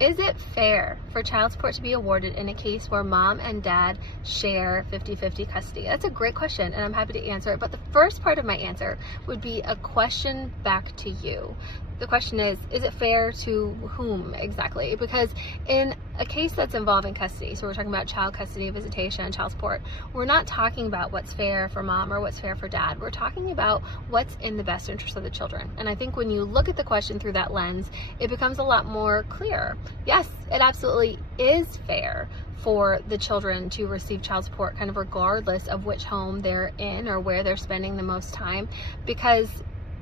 Is it fair for child support to be awarded in a case where mom and dad share 50-50 custody? That's a great question, and I'm happy to answer it. But the first part of my answer would be a question back to you. The question is it fair to whom exactly? Because in a case that's involving custody, so we're talking about child custody, visitation, and child support, we're not talking about what's fair for mom or what's fair for dad. We're talking about what's in the best interest of the children. And I think when you look at the question through that lens, it becomes a lot more clear. Yes, it absolutely is fair for the children to receive child support kind of regardless of which home they're in or where they're spending the most time, because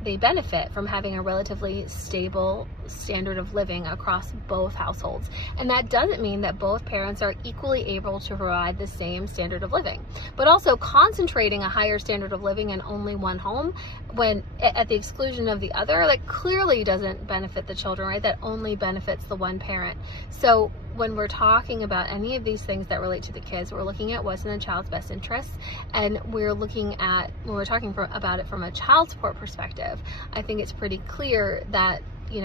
they benefit from having a relatively stable standard of living across both households. And that doesn't mean that both parents are equally able to provide the same standard of living. But also concentrating a higher standard of living in only one home when at the exclusion of the other, like, clearly doesn't benefit the children, right? That only benefits the one parent. So when we're talking about any of these things that relate to the kids, we're looking at what's in the child's best interest, and we're looking at, when we're talking about it from a child support perspective, I think it's pretty clear that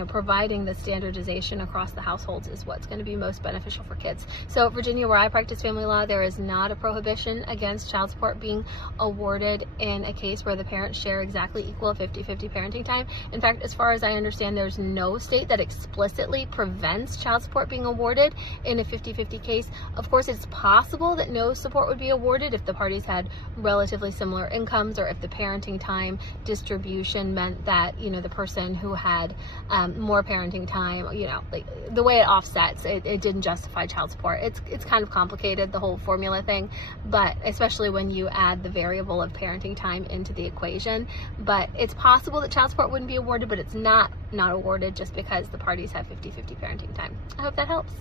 providing the standardization across the households is what's going to be most beneficial for kids. So Virginia, where I practice family law, there is not a prohibition against child support being awarded in a case where the parents share exactly equal 50-50 parenting time. In fact, as far as I understand, there's no state that explicitly prevents child support being awarded in a 50-50 case. Of course, it's possible that no support would be awarded if the parties had relatively similar incomes, or if the parenting time distribution meant that the person who had more parenting time, like the way it offsets, it didn't justify child support. It's kind of complicated, the whole formula thing, but especially when you add the variable of parenting time into the equation. But it's possible that child support wouldn't be awarded, but it's not awarded just because the parties have 50-50 parenting time. I hope that helps.